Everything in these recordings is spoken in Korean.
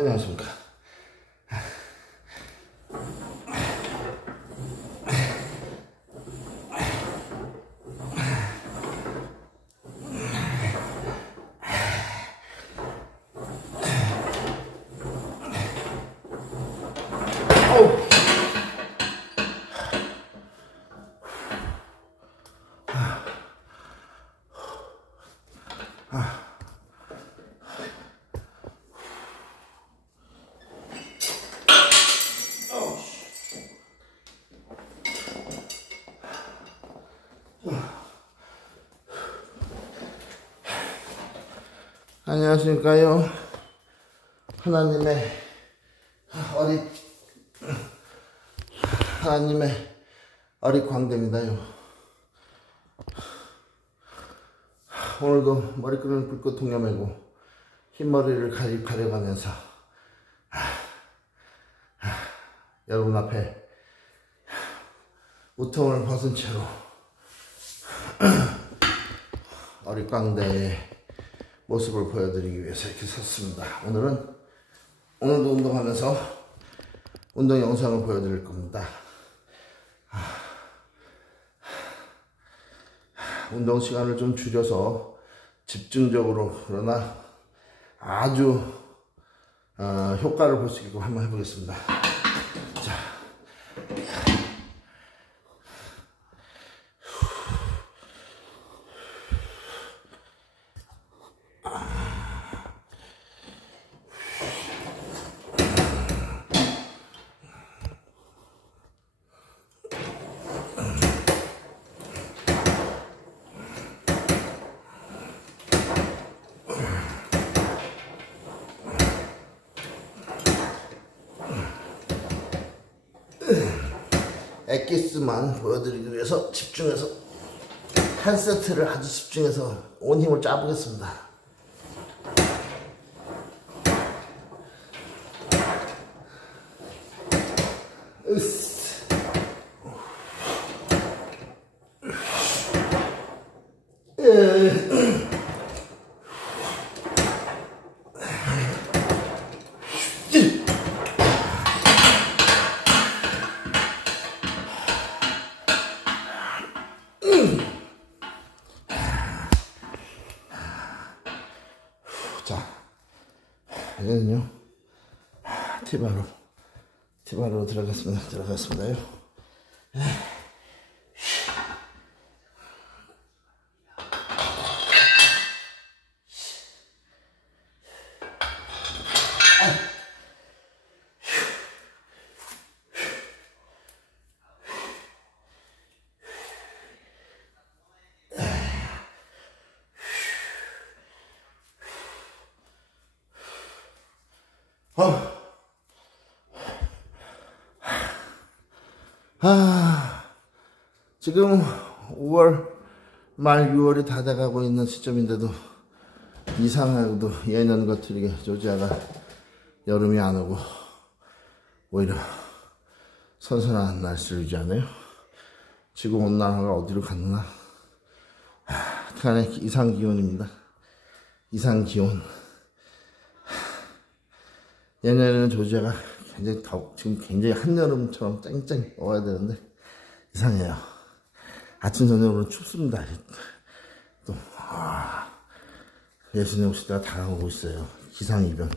안녕하십니까. 안녕하십니까요. 하나님의 어릿 광대입니다요. 오늘도 머리끈을 붉고 동여매고 흰머리를 가려가면서 여러분 앞에 우통을 벗은 채로 어릿 광대의 모습을 보여드리기 위해서 이렇게 섰습니다. 오늘도 운동하면서 운동 영상을 보여드릴 겁니다. 운동 시간을 좀 줄여서 집중적으로 그러나 아주 효과를 볼 수 있게끔 한번 해보겠습니다. 자. 엑기스만 보여드리기 위해서 집중해서 한 세트를 아주 집중해서 온 힘을 짜보겠습니다. 자, 이제는요, 티바로 들어갔습니다요. 지금 5월 말 6월이 다 돼가고 있는 시점인데도 이상하게도 예년과 틀리게 조지아가 여름이 안 오고 오히려 선선한 날씨를 유지하네요. 지금 온난화가 어디로 갔나. 하여튼간에 이상기온입니다. 이상기온. 예년에는 조지아가 굉장히 지금 굉장히 한여름처럼 쨍쨍 와야 되는데 이상해요. 아침 저녁으로 춥습니다. 또 예수님 시대가 다가오고 있어요. 기상이변.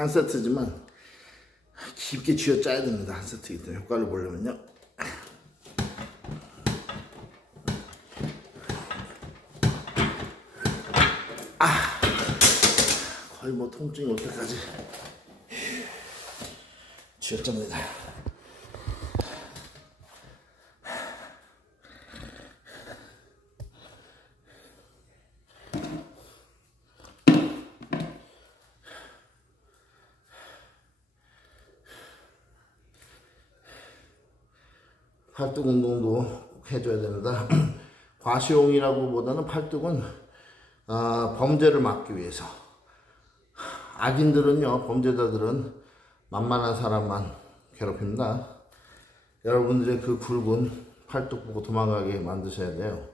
한 세트지만 깊게 쥐어짜야 됩니다. 한 세트이기 때문에 효과를 보려면요. 거의 뭐 통증이 올 때까지 쥐어짭니다. 팔뚝 운동도 꼭 해줘야 됩니다. 과시용이라고 보다는 팔뚝은 범죄를 막기 위해서. 악인들은요, 범죄자들은 만만한 사람만 괴롭힙니다. 여러분들의 그 굵은 팔뚝 보고 도망가게 만드셔야 돼요.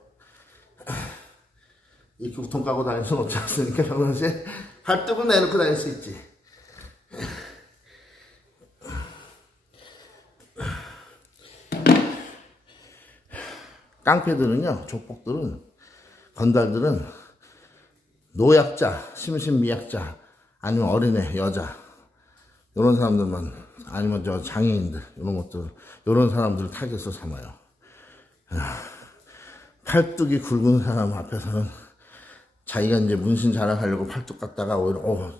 이렇게 우통 까고 다닐 수는 없지 않습니까? 평상시에 팔뚝을 내놓고 다닐 수 있지. 깡패들은요, 족복들은, 건달들은 노약자, 심신미약자, 아니면 어린애, 여자, 이런 사람들만, 아니면 저 장애인들, 이런 것들, 이런 사람들을 타겟으로 삼아요. 팔뚝이 굵은 사람 앞에서는 자기가 이제 문신 자랑하려고 팔뚝 갖다가 오히려,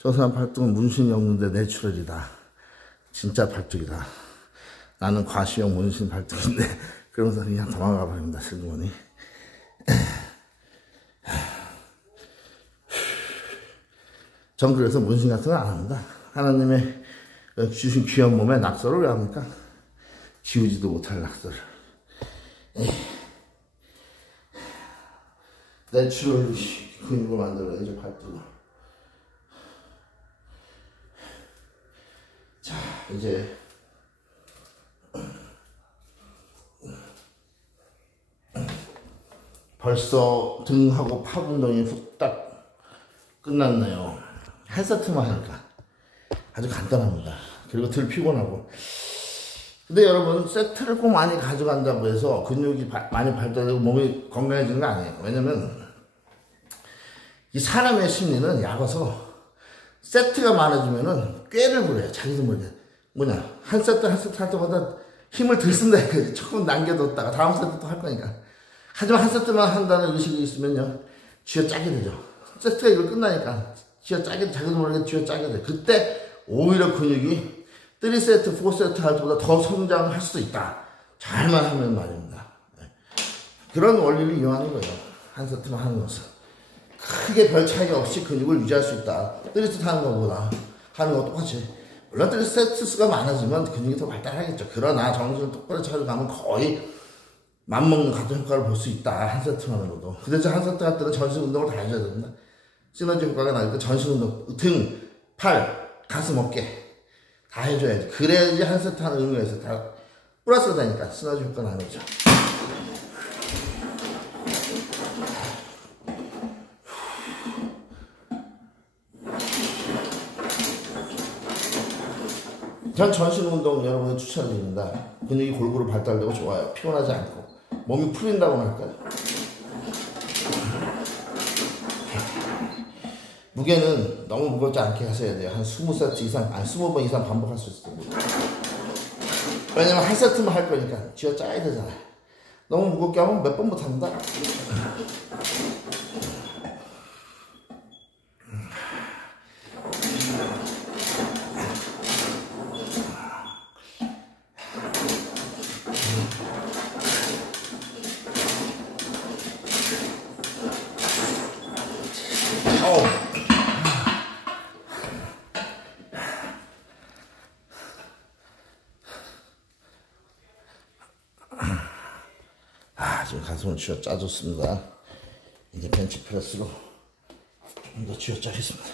저 사람 팔뚝은 문신이 없는데 내추럴이다. 진짜 팔뚝이다. 나는 과시용 문신 팔뚝인데, 그러면서 그냥 도망가 버립니다, 슬그머니. 전 그래서 문신 같은 거 안 합니다. 하나님의 주신 귀한 몸에 낙서를 왜 합니까? 지우지도 못할 낙서를. 내추럴 근육을 만들어야죠, 팔뚝을. 자, 이제 벌써 등하고 팔 운동이 후딱 끝났네요. 한 세트만 하니까 아주 간단합니다. 그리고 덜 피곤하고. 근데 여러분, 세트를 꼭 많이 가져간다고 해서 근육이 많이 발달되고 몸이 건강해지는 거 아니에요. 왜냐면 이 사람의 심리는 약어서 세트가 많아지면은 꾀를 부려요. 자기도 모르게. 뭐냐, 한 세트 할 때마다 힘을 덜 쓴다 이거지. 조금 남겨뒀다가 다음 세트 또 할 거니까. 하지만 한 세트만 한다는 의식이 있으면요, 쥐어짜게 되죠. 세트가 이걸 끝나니까 쥐어짜게, 자기도 모르게 쥐어짜게 돼. 그때 오히려 근육이 3세트, 4세트 할 때보다 더 성장할 수도 있다. 잘만 하면 말입니다. 그런 원리를 이용하는 거예요. 한 세트만 하는 것은. 크게 별 차이가 없이 근육을 유지할 수 있다. 3세트 하는 것보다 하는 거 똑같이. 물론 3세트 수가 많아지면 근육이 더 발달하겠죠. 그러나 정신을 똑바로 차리고 가면 거의 맞먹는 같은 효과를 볼 수 있다. 한 세트만으로도. 근데 한 세트 할 때는 전신 운동을 다 해줘야 됩니다. 시너지 효과가 나니까 전신 운동, 등, 팔, 가슴, 어깨 다 해줘야지. 그래야지 한 세트 하는 의미가 있어요. 다 플러스가 되니까 시너지 효과가 나오죠. 전 전신 운동 여러분을 추천드립니다. 근육이 골고루 발달되고 좋아요. 피곤하지 않고 몸이 풀린다고 할까요? 무게는 너무 무겁지 않게 하셔야 돼요. 한 20세트 이상, 아니 20번 이상 반복할 수 있습니다. 왜냐면 한 세트만 할 거니까 쥐어짜야 되잖아요. 너무 무겁게 하면 몇 번 못합니다. 지금 가슴을 쥐어짜줬습니다. 이제 벤치프레스로 좀 더 쥐어짜겠습니다.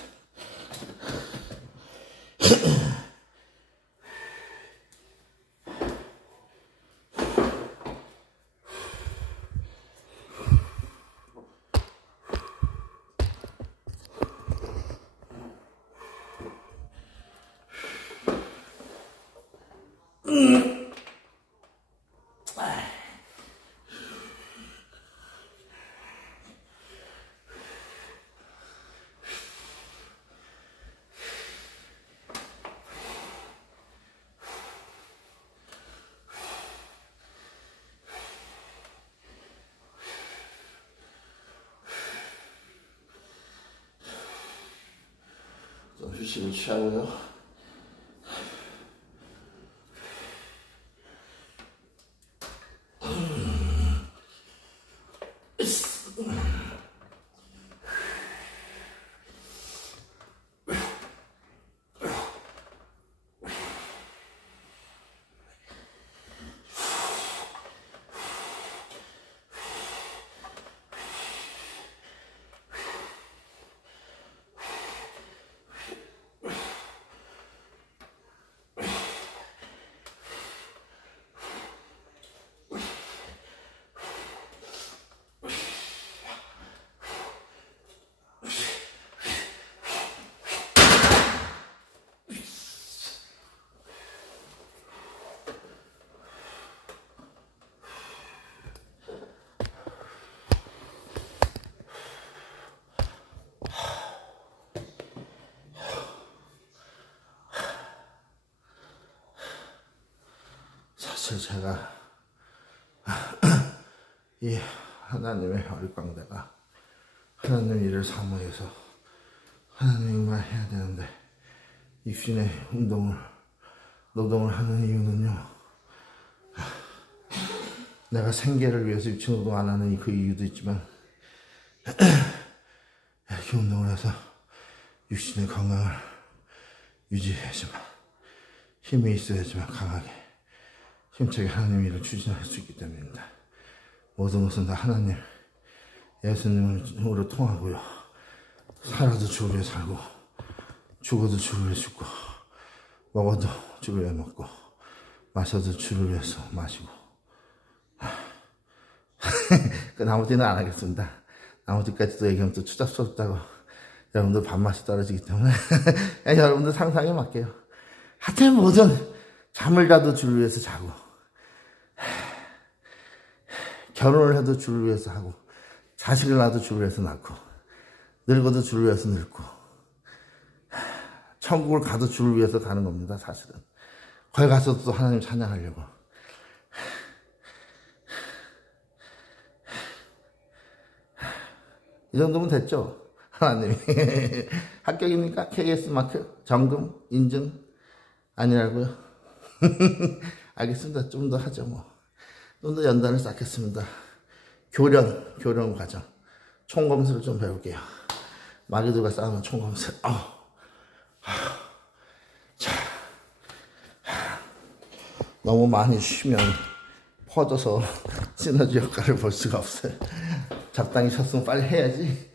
휴식을 취하고요. 사실 제가 이 하나님의 얼광대가 하나님 일을 사모해서 하나님만 해야 되는데 육신의 노동을 하는 이유는요, 내가 생계를 위해서 육신 노동 안 하는 그 이유도 있지만 이렇게 운동을 해서 육신의 건강을 유지해야지만, 힘이 있어야지만 강하게 힘차게 하나님 일을 추진할 수 있기 때문입니다. 모든 것은 다 하나님, 예수님으로 통하고요. 살아도 주를 위해 살고, 죽어도 주를 위해 죽고, 먹어도 주를 위해 먹고, 마셔도 주를 위해서 마시고. 그 나머지는 안 하겠습니다. 나머지까지도 얘기하면 또 추잡스럽다고 여러분들 밥맛이 떨어지기 때문에 여러분들 상상에 맡겨요. 하여튼 뭐든 잠을 자도 주를 위해서 자고, 결혼을 해도 주를 위해서 하고, 자식을 낳아도 주를 위해서 낳고, 늙어도 주를 위해서 늙고, 천국을 가도 주를 위해서 가는 겁니다. 사실은 거기 가서도 또 하나님 찬양하려고. 이 정도면 됐죠? 하나님이 합격입니까? KS 마크? 점검? 인증? 아니라고요? 알겠습니다. 좀 더 하죠 뭐. 좀 더 연단을 쌓겠습니다. 교련 과정. 총검술을 좀 배울게요. 마귀들과 싸우면 총검술. 자, 너무 많이 쉬면 퍼져서 시너지 효과를 볼 수가 없어요. 적당히 쉬었으면 빨리 해야지.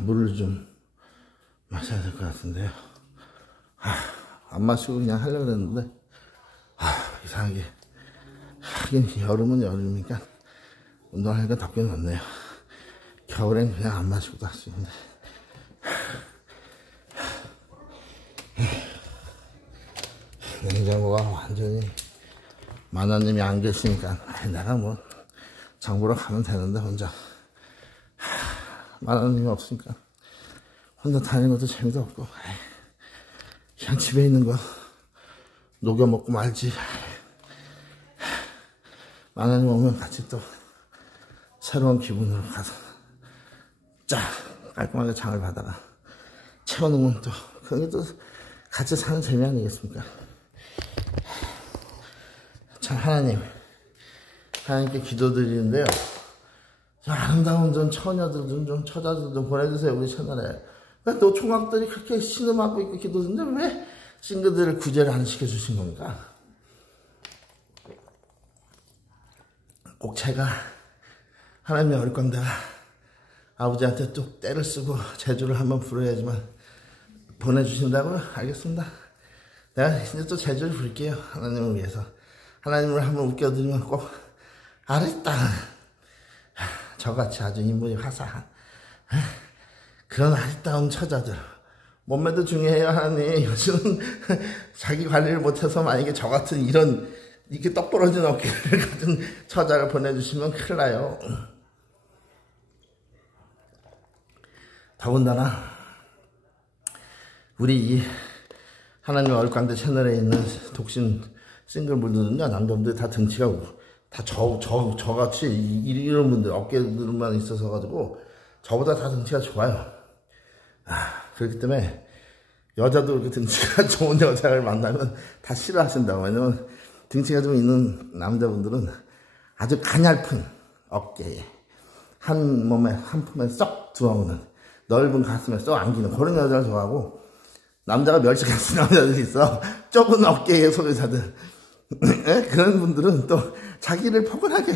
물을 좀 마셔야 될 것 같은데요. 안 마시고 그냥 하려고 했는데, 이상하게. 하긴 여름은 여름이니까 운동하니까 덥긴 덥네요. 겨울엔 그냥 안 마시고도 할 수 있는데. 냉장고가 완전히 만화님이 안 계시니까 내가 뭐 장보러 가면 되는데 혼자. 만화님이 없으니까 혼자 다니는 것도 재미도 없고, 그냥 집에 있는 거 녹여 먹고 말지. 만화님 오면 같이 또 새로운 기분으로 가서 쫙 깔끔하게 장을 받아가 채워놓으면 또 그게 또 같이 사는 재미 아니겠습니까? 참 하나님께 기도드리는데요. 아름다운 좀 처녀들 좀 처자들 좀 보내주세요, 우리 채널에. 왜 또 총각들이 그렇게 신음하고 있고 기도드는데 왜 싱글들을 구제를 안 시켜주신 겁니까? 꼭 제가 하나님의 어릴광대가 아버지한테 또 때를 쓰고 제주를 한번 부려야지만 보내주신다고요? 알겠습니다. 내가 이제 또 제주를 부를게요. 하나님을 위해서. 하나님을 한번 웃겨드리면 꼭 알았다. 저같이 아주 인물이 화사한 그런 아리따운 처자들. 몸매도 중요해요. 하나님 요즘은 자기 관리를 못해서 만약에 저 같은 이런 이렇게 떡 부러진 어깨를 가진 처자를 보내주시면 큰일 나요. 더군다나 우리 이 하나님의 얼광대 채널에 있는 독신 싱글분들은요, 남자분들 다 등치가 다 저같이 이런 분들 어깨들만 있어서 가지고 저보다 다 등치가 좋아요. 그렇기 때문에 여자도 이렇게 등치가 좋은 여자를 만나면 다 싫어하신다고. 왜냐면 등치가 좀 있는 남자분들은 아주 가냘픈 어깨에 한 몸에 한 품에 쏙 들어오는 넓은 가슴에 쏙 안기는 그런 여자를 좋아하고, 남자가 멸치같은 남자들이 있어. 좁은 어깨의 소유자들. 그런 분들은 또 자기를 포근하게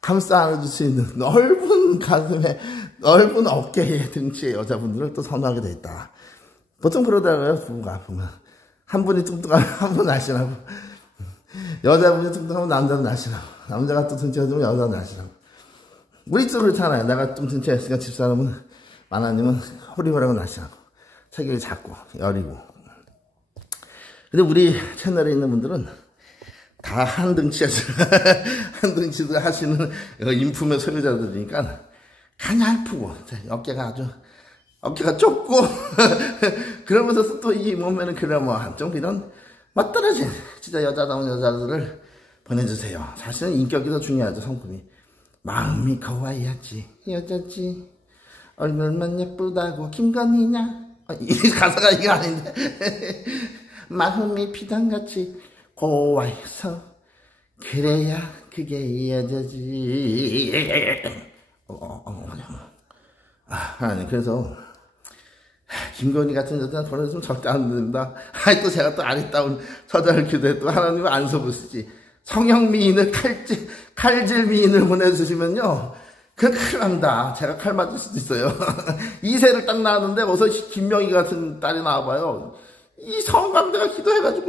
감싸 안아줄 수 있는 넓은 가슴에 넓은 어깨의 등치의 여자분들을 또 선호하게 돼 있다. 보통 그러더라고요. 부부가 보면 한 분이 뚱뚱하면 한 분은 날씬하고, 여자분이 뚱뚱하면 남자는 날씬하고, 남자가 또 등치가 좋으면 여자는 날씬하고. 우리 또 그렇잖아요. 내가 좀 등치가 있으니까 집사람은 마나님은 호리호리하고 날씬하고 체격이 작고 여리고. 근데 우리 채널에 있는 분들은 다 한 등치들 하시는 인품의 소유자들이니까 가냘프고 어깨가 좁고 그러면서 또 이 몸매는 그래 좀 이런 멋떨어진 진짜 여자다운 여자들을 보내주세요. 사실은 인격이 더 중요하죠. 성품이. 마음이 고와야지 여자지 얼굴만 예쁘다고 김건희냐. 이 가사가 이게 아닌데. 마음이 비단같이 고와서 그래야 그게 여자지. 아니 그래서 김건희 같은 여자는 보내주면 절대 안 됩니다. 또 제가 또 아리따운 처자를 기도해 또 하나님은 안 속으시지. 성형 미인을 칼질 미인을 보내주시면요, 그 큰일 납니다. 제가 칼 맞을 수도 있어요. 2세를 딱 낳았는데 어서 김명희 같은 딸이 나와봐요. 이 성감대가 기도해가지고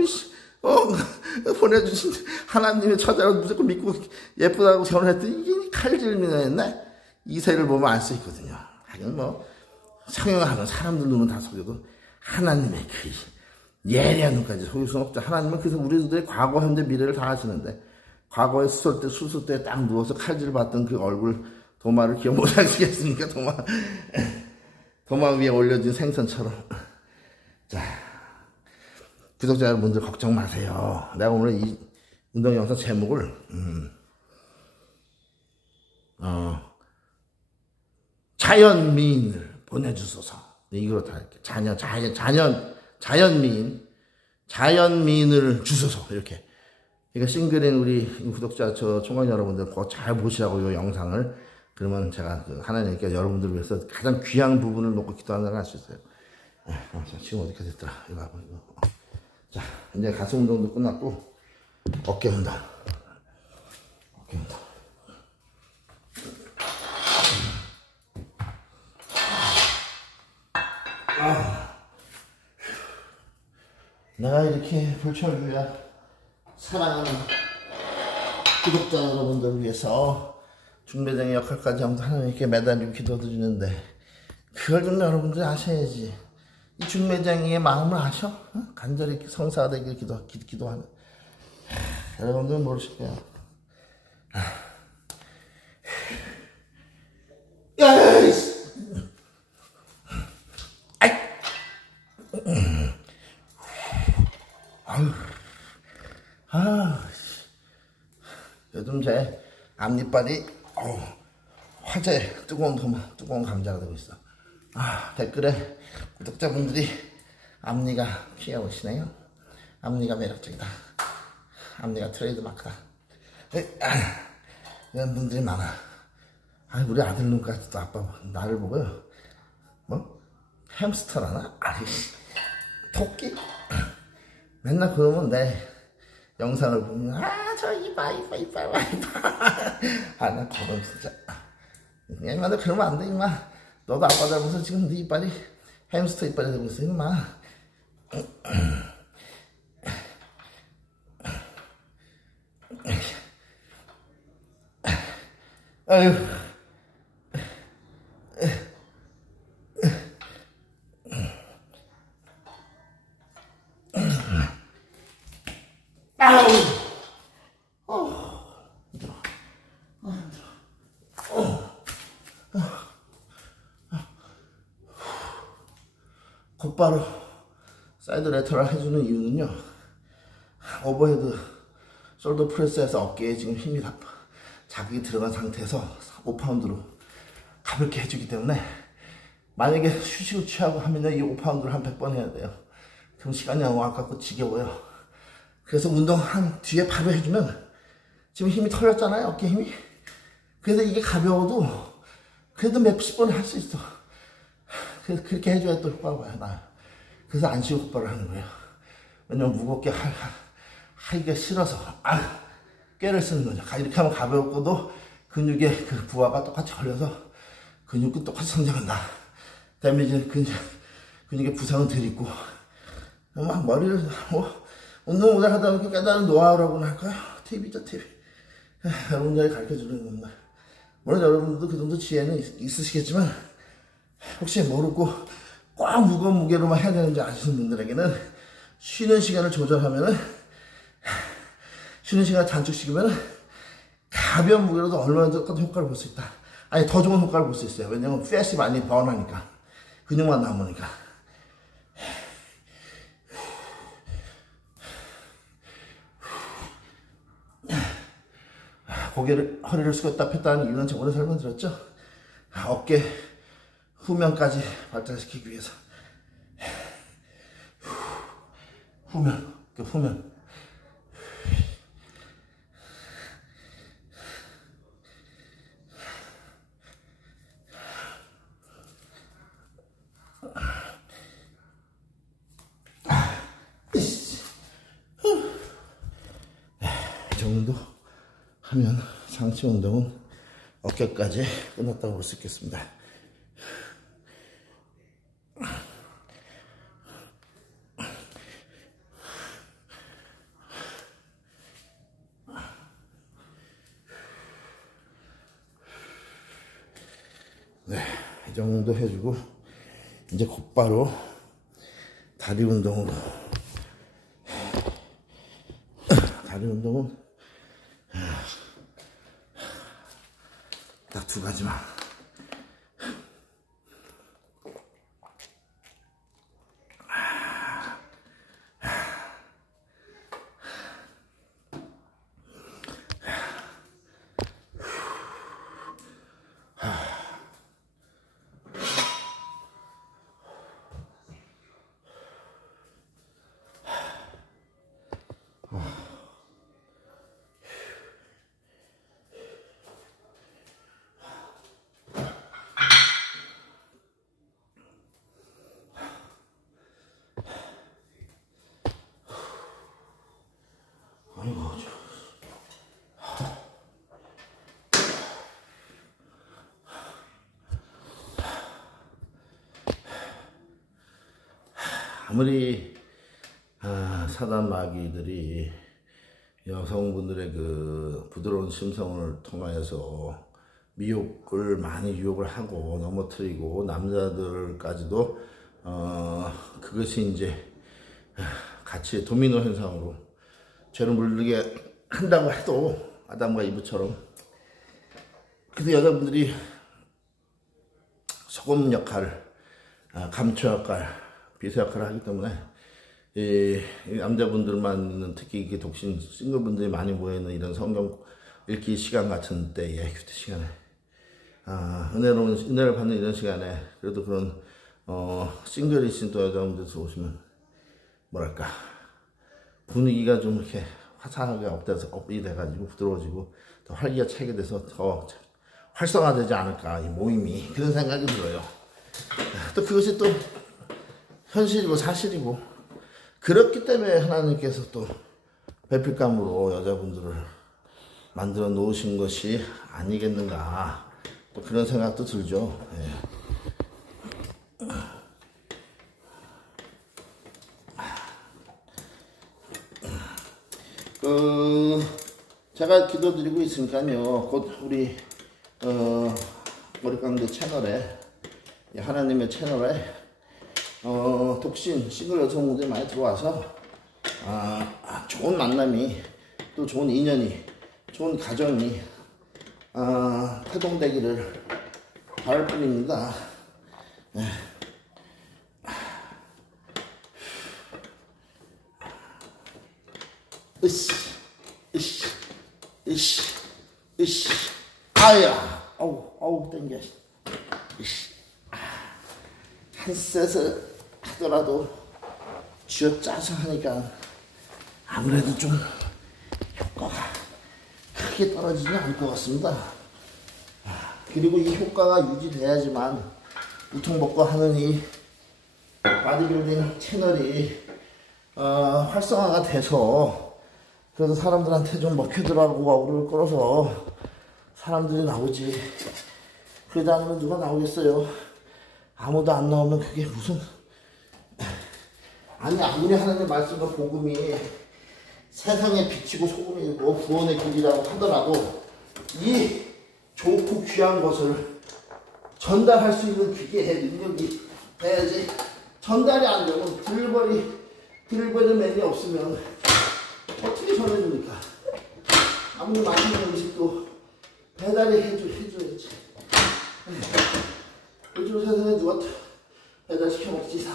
보내주신 하나님의 처자를 무조건 믿고 예쁘다고 결혼했더니 이게 칼질 미인이었네. 2세를 보면 알 수 있거든요. 하긴 성형하는 사람들 눈은 다 속여도 하나님의 그 예리한 눈까지 속일 수는 없죠. 하나님은 그래서 우리들의 과거, 현재, 미래를 다 아시는데, 과거에 수술대에 딱 누워서 칼질 받던 그 얼굴 도마를 기억 못 하시겠습니까? 도마 위에 올려진 생선처럼. 자, 구독자 여러분들 걱정 마세요. 내가 오늘 이 운동 영상 제목을 자연미인을 보내주소서. 이거 다 이렇게 자연미인을 주소서. 이렇게. 그러니까 싱글인 우리 구독자 총각 여러분들 그거 잘 보시라고 이 영상을. 그러면 제가 하나님께 여러분들을 위해서 가장 귀한 부분을 놓고 기도한다고 할 수 있어요. 지금 어디까지 됐더라. 이거 봐봐, 이거. 자, 이제 가슴 운동도 끝났고, 어깨 운동. 내가 이렇게 불철주야 사랑하는 구독자 여러분들을 위해서 중매장의 역할까지 하면서 하나님께 매달리고 기도드리는데, 그걸 좀 여러분들이 아셔야지. 이 중매장이의 마음을 아셔? 간절히 성사가 되길 기도하는 여러분들은 모르실 거야. 요즘 제 앞니빨이 화재 뜨거운 감자가 되고 있어. 댓글에 구독자분들이 앞니가 귀여우시네요. 앞니가 매력적이다. 앞니가 트레이드 마크다. 이런 분들이 많아. 우리 아들 눈까지 또 아빠 나를 보고요. 햄스터라나? 토끼? 맨날 그러면 내 영상을 보면 저 이봐 나 그건 진짜 야 임마 너 그러면 안 돼 임마. 너도 아빠 닮아서 지금 네 이빨이 햄스터 이빨이 되고 있어 임마. 아유. 아우. 곧바로 사이드 레터럴 해주는 이유는요, 오버헤드 숄더 프레스에서 어깨에 지금 힘이 다 자극이 들어간 상태에서 5파운드로 가볍게 해주기 때문에, 만약에 휴식을 취하고 하면 이 5파운드를 한 100번 해야 돼요. 그럼 시간이 너무 아깝고 지겨워요. 그래서 운동 한 뒤에 바로 해주면, 지금 힘이 털렸잖아요, 어깨 힘이. 그래서 이게 가벼워도 그래도 몇십 번 할 수 있어. 그래서 그렇게 해줘야 또 효과가 와요, 나요. 그래서 안 쉬고 곧바로 하는 거예요. 왜냐면 무겁게 하기가 싫어서, 꾀를 쓰는 거죠. 이렇게 하면 가볍고도 근육의 그 부하가 똑같이 걸려서 근육도 똑같이 성장한다. 그다음에 이제 근육의 부상은 덜 있고, 막 머리를, 운동 오래 하다 보니까 깨달은 노하우라고나 할까요? 팁이죠, 팁. 여러분들이 가르쳐 주는 겁니다. 물론 여러분들도 그 정도 지혜는 있으시겠지만, 혹시 모르고 꽉 무거운 무게로만 해야 되는지 아시는 분들에게는, 쉬는 시간을 조절하면은, 쉬는 시간을 단축시키면은 가벼운 무게로도 얼마나 더 효과를 볼 수 있다. 아니, 더 좋은 효과를 볼 수 있어요. 왜냐면 팻이 많이 번하니까, 근육만 남으니까. 허리를 숙였다 폈다 하는 이유는 저번에 설명드렸죠. 어깨 후면까지 발달시키기 위해서. 후면. 이 정도 하면 상체 운동은 어깨까지 끝났다고 볼 수 있겠습니다. 네, 이 정도 해주고 이제 곧바로 다리 운동으로. 다리 운동은 딱 두 가지만. 아무리 사단마귀들이 여성분들의 그 부드러운 심성을 통하여서 미혹을 많이 유혹을 하고 넘어뜨리고, 남자들까지도 그것이 이제 같이 도미노 현상으로 죄를 물리게 한다고 해도, 아담과 이브처럼, 그래도 여자분들이 소금 역할, 감초 역할, 비서 역할을 하기 때문에 이 남자분들만 있는, 특히 이게 독신 싱글분들이 많이 모여있는 이런 성경 읽기 시간 같은 때에, 휴대 시간에, 은혜를 받는 이런 시간에, 그래도 그런 싱글이신 또 여자분들 들어오시면 뭐랄까, 분위기가 좀 이렇게 화사하게 업이 돼가지고 부드러워지고 더 활기가 차게 돼서 더 활성화되지 않을까, 이 모임이. 그런 생각이 들어요. 또 그것이 또 현실이고 사실이고, 그렇기 때문에 하나님께서 또 배필감으로 여자분들을 만들어 놓으신 것이 아니겠는가, 또 그런 생각도 들죠. 예. 제가 기도드리고 있으니까요. 곧 우리 머리깡대 채널에, 하나님의 채널에 독신 싱글 여성분들이 많이 들어와서 좋은 만남이, 또 좋은 인연이, 좋은 가정이 태동되기를 바랄 뿐입니다. 네. 으씨, 아야, 어우, 땡겨. 한 셋을 하더라도 쥐어짜서 하니까 아무래도 좀 효과가 크게 떨어지지 않을 것 같습니다. 그리고 이 효과가 유지돼야지만 우통벗고 하는 이 바디빌딩 채널이 활성화가 돼서, 그래서 사람들한테 좀 먹혀들어가고 얼굴을 끌어서 사람들이 나오지. 그러지 않으면 누가 나오겠어요? 아무도 안 나오면 그게 무슨, 아니 아무리 하나님의 말씀과 복음이 세상에 비치고 소금이고 구원의 길이라고 하더라도 이 좋고 귀한 것을 전달할 수 있는 기계의 능력이 돼야지. 전달이 안 되면 딜리버리맨이 없으면 어떻게 전해줍니까? 아무리 맛있는 음식도 배달이 해줘야지. 요즘 세상에 누가 배달시켜 먹지?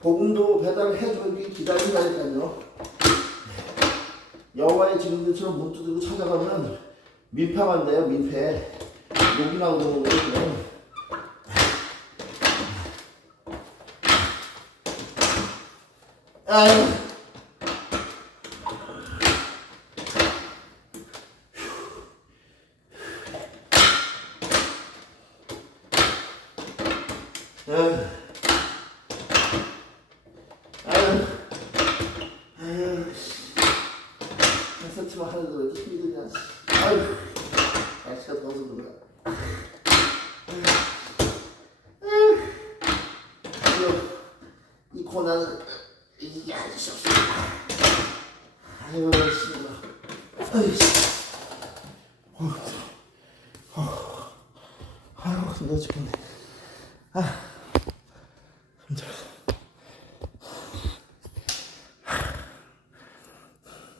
복음도 배달을 해주기 기다린다니까요. 여호와의 증인들처럼 문 두드리고 찾아가면 민폐만 돼요. 민폐. 욕이 나오는 거예요. 아유. 세트만 하려고 이렇게 힘이 드냐. 아유, 날씨가 더워서 그런가. 이 고난을 이게 아저씨 없습니다. 아유, 씨발. 아유, 씨. 아유, 힘들어 죽겠네. 힘들어.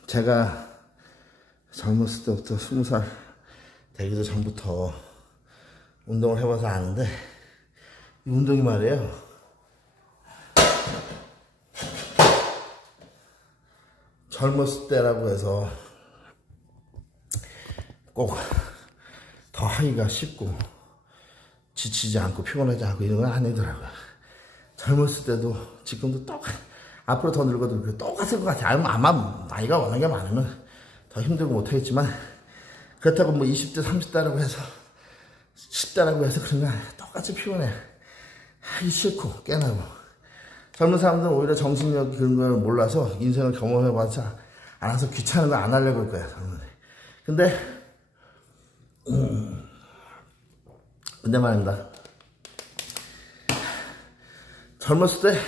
제가 젊었을 때부터 20살 되기도 전부터 운동을 해봐서 아는데, 이 운동이 말이에요, 젊었을 때라고 해서 꼭 더 하기가 쉽고 지치지 않고 피곤하지 않고 이런 건 아니더라고요. 젊었을 때도 지금도 앞으로 더 늙어도 똑같을 것 같아요. 아마 나이가 워낙에 많으면 더 힘들고 못하겠지만, 그렇다고 뭐 20대 30대라고 해서 10대라고 해서 그런 거 아니야. 똑같이 피곤해. 하기 싫고 깨나고. 젊은 사람들은 오히려 정신력 그런 걸 몰라서 인생을 경험해봐서 알아서 귀찮은 거 안 하려고 할 거야. 근데 말입니다. 젊었을 때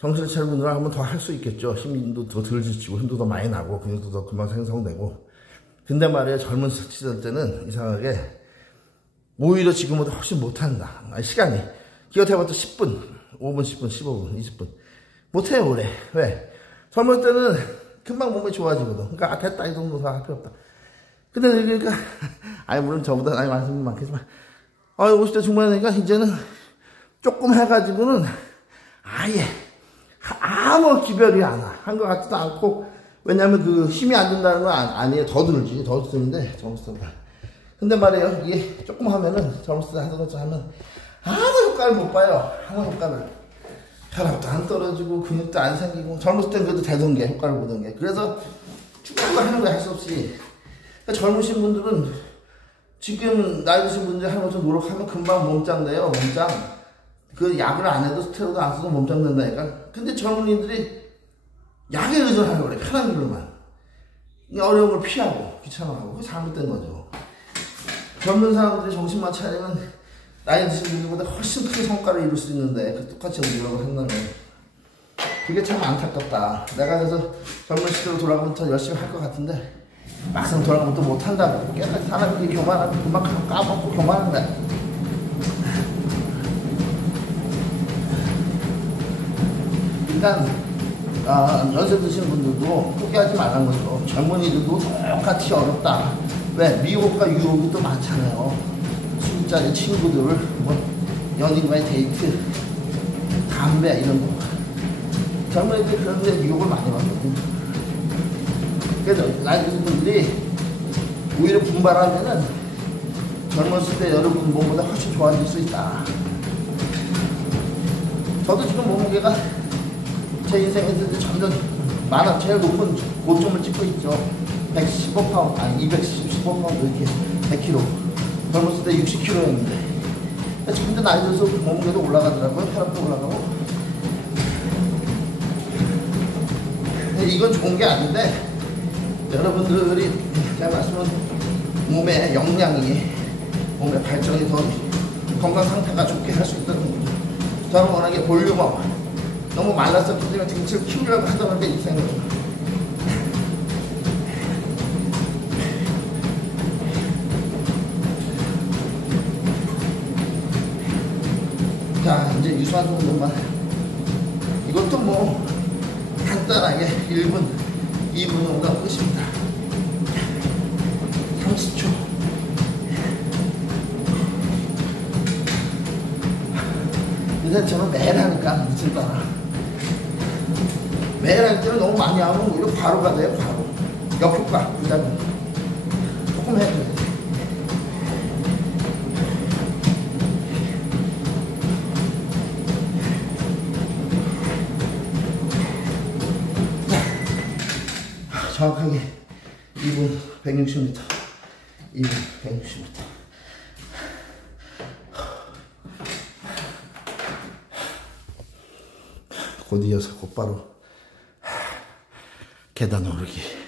정신을 차리고 운동하면 더 할 수 있겠죠. 힘도 더 덜 지치고 힘도 더 많이 나고 근육도 더 금방 생성되고. 근데 말이에요, 젊은 시절 때는 이상하게 오히려 지금보다 훨씬 못한다. 시간이 기껏해봤자 10분, 5분, 10분, 15분, 20분 못해요 오래. 왜? 젊을 때는 금방 몸이 좋아지거든. 그러니까 됐다, 이 정도 다 할 필요 없다. 근데 그러니까 아니 물론 저보다 나이 많은 분이 많겠지만 50대 중반에 되니까 이제는 조금 해가지고는 아예 아무 기별이 안 와. 한 것 같지도 않고. 왜냐면 그 힘이 안 든다는 건 아니에요. 더 들지. 더 드는데 젊었을 때. 근데 말이에요, 이게 조금 하면은 젊었을 때 하던 것처럼 하면 아무 효과를 못 봐요. 아무 효과를. 혈압도 안 떨어지고 근육도 안 생기고. 젊었을 땐 그래도 되던 게, 효과를 보던 게. 그래서 쭉쭉 하는 거야, 할 수 없이. 그러니까 젊으신 분들은 지금 나이 드신 분들 하면서 노력하면 금방 몸짱 돼요. 몸짱. 그 약을 안 해도 스테로이드 안 써도 몸짱 된다니까. 근데 젊은이들이 약에 의존하려고 그래. 편한 길로만. 어려운 걸 피하고 귀찮아하고. 그게 잘못된 거죠. 젊은 사람들이 정신만 차리면 나이 드신 분들보다 훨씬 큰 성과를 이룰 수 있는데 그 똑같이 노력을 한다면 그게 참 안타깝다. 내가 그래서 젊은 시대로 돌아가면 더 열심히 할 것 같은데 막상 돌아가면 또 못한다고 깨끗이 사람들이 교만하고 그만큼 까먹고 교만한다. 일단 연세 드신 분들도 포기하지 말라는 거죠. 젊은이들도 똑같이 어렵다. 왜? 미국과 유럽이 또 많잖아요. 술자리 친구들, 뭐 연인과의 데이트, 담배 이런 거. 젊은이들이 그런 데 유혹을 많이 받거든요. 그래서 나이 드신 분들이 오히려 분발하면은 젊었을 때 여러분 몸보다 훨씬 좋아질 수 있다. 저도 지금 몸무게가 제 인생에서 이제 점점 제일 높은 고점을 찍고 있죠. 115파운드, 아니 215파운드 이렇게 100kg. 젊었을 때 60kg였는데 점점 나이 들어서 몸무게도 올라가더라고요. 혈압도 올라가고. 근데 이건 좋은 게 아닌데 여러분들이 제가 말씀은 몸의 역량이 몸의 발전이 더 건강 상태가 좋게 할 수 있다는 거죠. 저는 워낙에 볼륨업 너무 말랐었기 때문에 등치를 키우려고 하던 게 인생이에요. 자, 이제 유산소 운동만. 이것도 뭐 간단하게 1분, 2분 정도 끝입니다. 30초. 요새 저는 매일 하니까 미칠 거라. 매일 할 때는 너무 많이 하면 오히려 과로가 돼요. 과로. 역효과 부작용. 조금 해야 돼요. 정확하게 2분 160m. 2분 160m. 곧 이어서 곧바로 계단 오르기.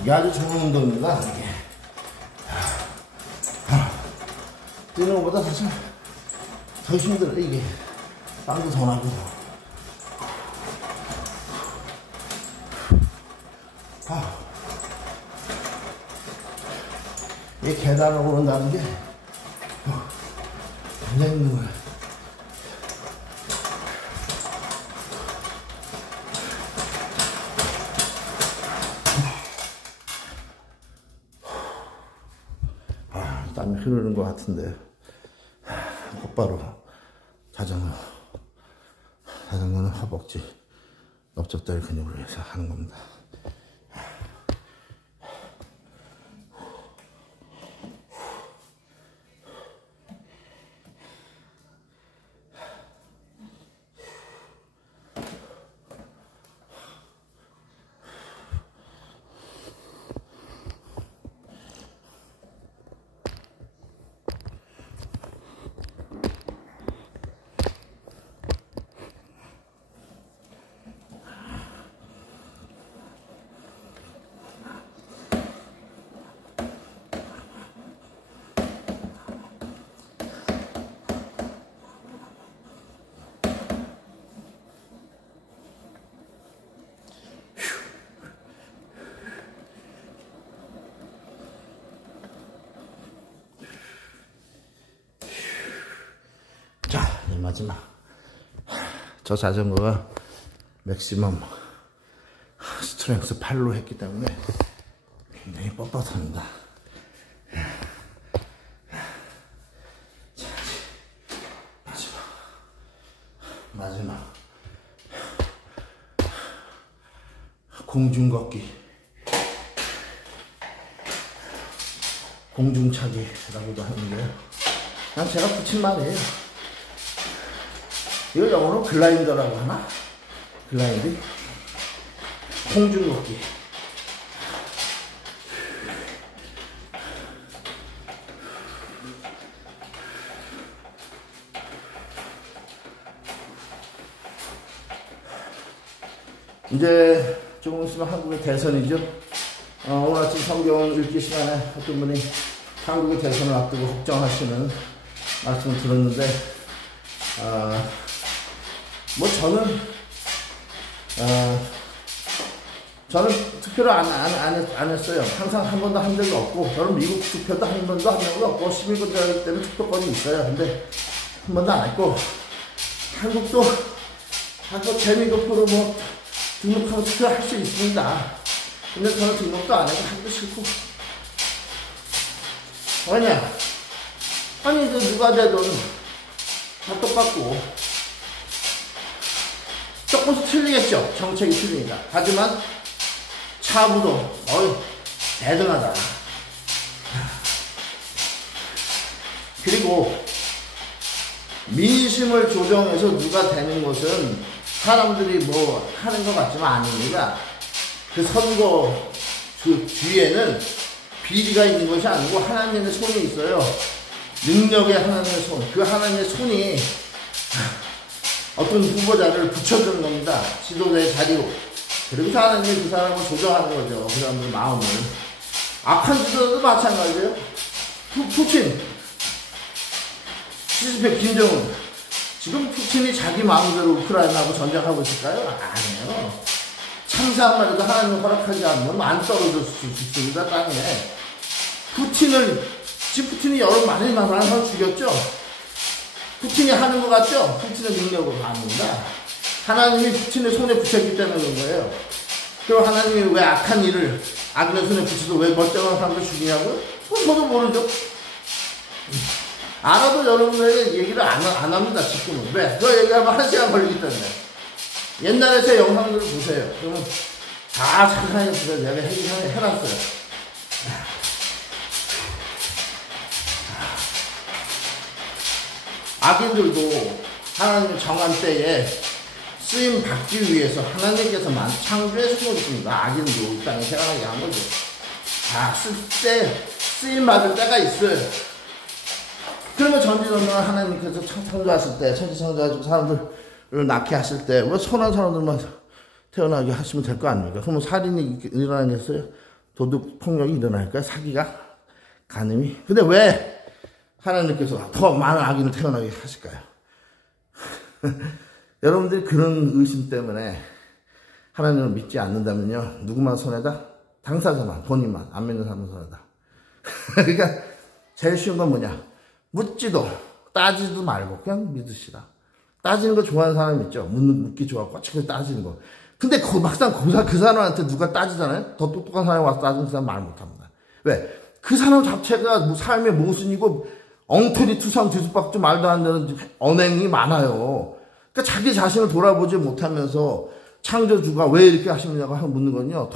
이게 아주 좋은 운동입니다. 이게 뛰는 것보다 사실 더 힘들어요. 이게 땀도 더 나고. 이 계단을 오른다는 게 굉장히 힘든 거예요. 땀이 흐르는 것 같은데 곧바로 자전거는 허벅지 넓적다리 근육을 위해서 하는 겁니다. 마지막. 저 자전거가 맥시멈 스트렝스 8로 했기 때문에 굉장히 뻣뻣합니다. 자, 마지막. 공중걷기, 공중차기라고도 하는데요. 그냥 제가 붙인 말이에요. 이걸 영어로 글라인더라고 하나? 글라인드? 공중걷기. 이제 조금 있으면 한국의 대선이죠. 오늘 아침 성경 읽기 시간에 어떤 분이 한국의 대선을 앞두고 걱정하시는 말씀을 들었는데, 뭐 저는 투표를 안 했어요. 항상 한 번도 한 적이 없고, 저는 미국 투표도 한 번도 한 적이 없고, 시민권자이기 때문에 투표권이 있어요. 근데 한 번도 안 했고, 한국도 재미도표로 뭐 등록하고 투표할 수 있습니다. 근데 저는 등록도 안 해서 하기도 싫고. 왜냐? 아니, 누가 되든 다 똑같고, 조금씩 틀리겠죠. 정책이 틀리니까. 하지만, 차부도, 대등하다. 그리고, 민심을 조정해서 누가 되는 것은 사람들이 뭐 하는 것 같지만 아닙니다. 그 선거 그 뒤에는 비리가 있는 것이 아니고 하나님의 손이 있어요. 능력의 하나님의 손. 그 하나님의 손이 어떤 후보자를 붙여주는 겁니다. 지도자의 자리로. 그리고 하나님이 그 사람을 조정하는 거죠. 그 사람의 마음을. 악한 지도자도 마찬가지예요. 푸틴, 시진핑, 김정은. 지금 푸틴이 자기 마음대로 우크라이나하고 전쟁하고 있을까요? 아니에요. 참사 한 마리도 하나님 허락하지 않으면 안 떨어질 수 있습니다, 땅에. 지금 푸틴이 여러 많은 사람 죽였죠? 푸틴이 하는 것 같죠? 푸틴의 능력으로 아닙니다. 하나님이 푸틴의 손에 붙였기 때문에 그런 거예요. 그리고 하나님이 왜 악한 일을 악인의 손에 붙여서 왜 멀쩡한 사람들 죽이냐고요? 저도 모르죠. 알아도 여러분에게 얘기를 안 합니다, 지금은. 왜? 그 얘기하면 1시간 걸리기 때문에. 옛날에 제 영상들을 보세요. 그러면 다 착하게 보세요. 내가 해놨어요. 악인들도 하나님의 정한 때에 쓰임 받기 위해서 하나님께서만 창조해 주고 있습니다. 악인도 이 땅에 태어나게 한 거죠. 쓰임 받을 때가 있어요. 그러면 전지전능한 하나님께서 창조하실 때, 천지창조하시고 사람들을 낳게 하실 때, 왜 선한 사람들만 태어나게 하시면 될 거 아닙니까? 그러면 살인이 일어나겠어요? 도둑 폭력이 일어날까요? 사기가? 간음이? 근데 왜 하나님께서 더 많은 악인을 태어나게 하실까요? 여러분들이 그런 의심 때문에 하나님을 믿지 않는다면요, 누구만 손해다? 당사자만, 본인만, 안 믿는 사람은 손해다. 그러니까 제일 쉬운 건 뭐냐? 묻지도 따지도 말고 그냥 믿으시라. 따지는 거 좋아하는 사람 있죠. 묻기 좋아하고 꼬치게 따지는 거. 근데 막상 그 사람한테 누가 따지잖아요. 더 똑똑한 사람이 와서 따지는 사람 말 못합니다. 왜? 그 사람 자체가 삶의 모순이고 엉터리 투상 뒤죽박죽 말도 안 되는 언행이 많아요. 그러니까 자기 자신을 돌아보지 못하면서 창조주가 왜 이렇게 하시느냐고 묻는 건요.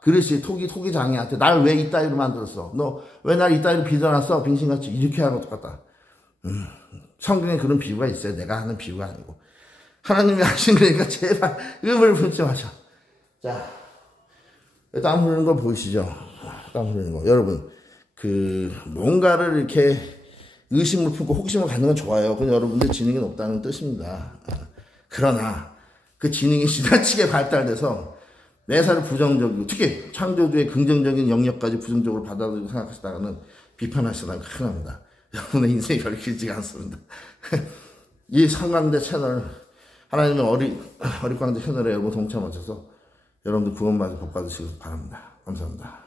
그릇이 토기 장애한테 날 왜 이따위로 만들었어? 너 왜 날 이따위로 빚어놨어? 빙신같이 이렇게 하는 거 똑같다. 성경에 그런 비유가 있어요. 내가 하는 비유가 아니고. 하나님이 하신 거니까 제발 음을 품지 마셔. 자, 땀 흐르는 거 보이시죠? 땀 흐르는 거. 여러분, 뭔가를 이렇게 의심을 품고 호기심을 갖는 건 좋아요. 그건 여러분들 지능이 높다는 뜻입니다. 그러나 그 지능이 지나치게 발달돼서 매사를 부정적이고 특히 창조주의 긍정적인 영역까지 부정적으로 받아들이고 생각하시다가는 비판하시다가 큰일 납니다. 여러분의 인생이 별로 길지가 않습니다. 이 성광대 채널, 하나님의 어릿광대 채널에 여러분 동참하셔서 여러분들 구원받을 복 받으시길 바랍니다. 감사합니다.